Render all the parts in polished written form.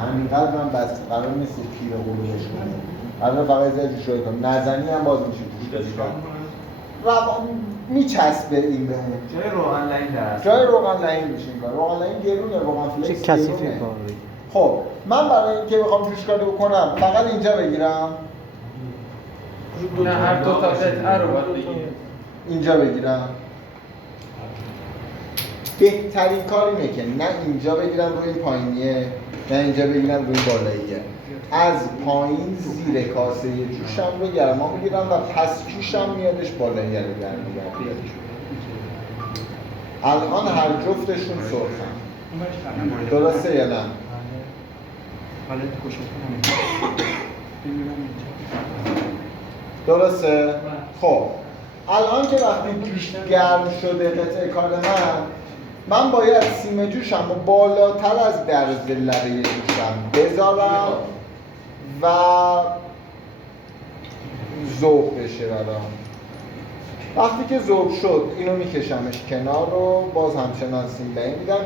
همینقدر من بس قرار نیست پیر غروبش کنیم، قرار فقط از جوشایی کنم. نزنی هم باز میشه جوش داری کنم میچسبه این بهمون. جای روغن لعین در جای روغن لعین بشه این کار. روغن لعین گرونه، روغن فلکس چه کثیفی کار. خب من برای اینکه بخوام جوشکاری بکنم فقط اینجا بگیرم. نه هر دو تا قطعه رو باید بگیرم. اینجا بگیرم. بهترین کار اینه که نه اینجا بگیرم روی پایینیه، نه اینجا بگیرم روی بالاییه. از پایین زیر کاسه جوشم رو گرما میگیرم و پس جوشم میادش بالاییه رو گرمیگرد. الان هر جفتشون سرخن. درسته یا نه؟ درسته؟ خب الان که وقتی جوش گرم شده قطعه کار من باید سیم جوشم رو بالاتر از درز لبه جوشم بذارم و ذوب بشه برام. وقتی که ذوب شد اینو میکشمش کنار رو باز همچنان سیم لعین میدم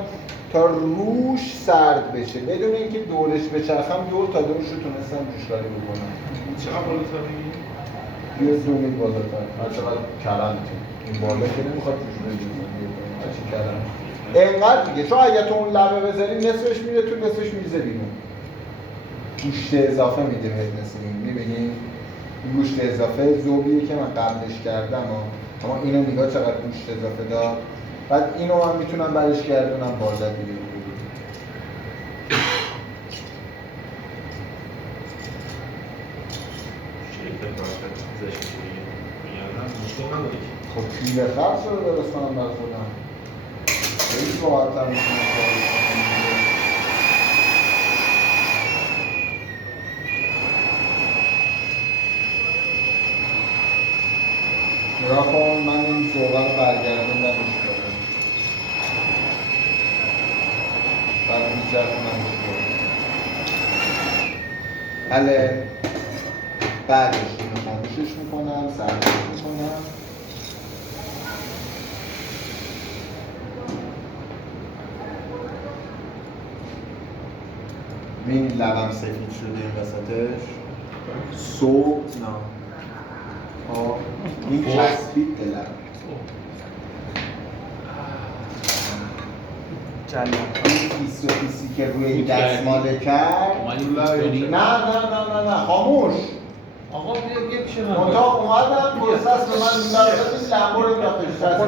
تا روش سرد بشه بدون اینکه دورش بچرخم دور تا دورش رو تونستم جوشکاری بکنم. چقدر بالاتر بگیری؟ یه 2 میل بالاتر. هر چقدر کرنتی. این بالا که نمیخواد جوش بگیرم. هرچی کرنتی. اینقدر دیگه، چون اگه تو اون لبه بذاری نصفش میره تو نصفش میریزه بیرون. گوشت اضافه میده بهت نسیم. میبینی؟ گوشت اضافه ذوبیه که من قبلش کردم اما اینو نگاه چقدر گوشت اضافه داد. بعد اینو من میتونم برش گردونم بالا دیگه. خب پیله خرس رو درست کنم بر خودم. خیلی راحت‌تر میتونم کارش کنم. نگاه کن من این صحبه رو برگردوندمش کنم. بعد میچرخونمش کنم. بله بعدش اینو خاموشش میکنم، سردش میکنم. این لبم سفید شده این وسطش صوت نه این چسبید لب این پیس و پیسی که روی این دستماله کرد نه خاموش آقا بیا پیش من. منطقه اومدم پروسس به من میدارد این لبو رو میداختش